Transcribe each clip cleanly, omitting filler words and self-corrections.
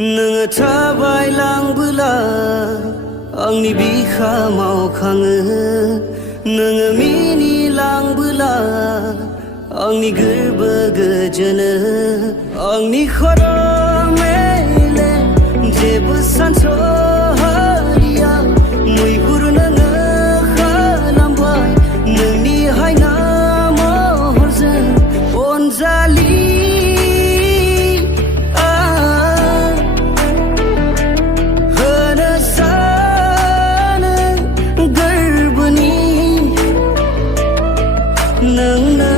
नोङो थाबायलांबोला आंनि बिखा मावखाङो नोङो मिनिलांबोला आंनि गोरबो गोजोनो आंनि खर' मेलेम जेबो सानस'हाया मैहुर नोङो खालामबाय नोंनि हायना महरजों अनजालि नोंनो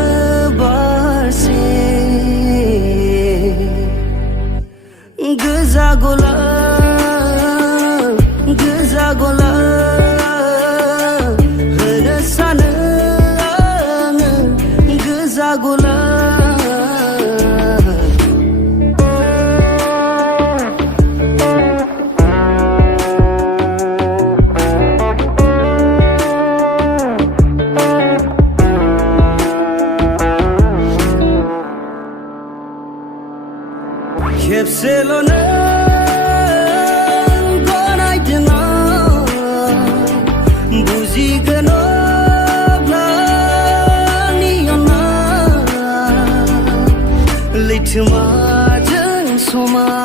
बारसे गोजा गलाब होनो सानो आङो गोजा गलाब खेबसेल' नों गनायदों बुजिगोन अब्ला आंनि अननाय लैथोमाजों समान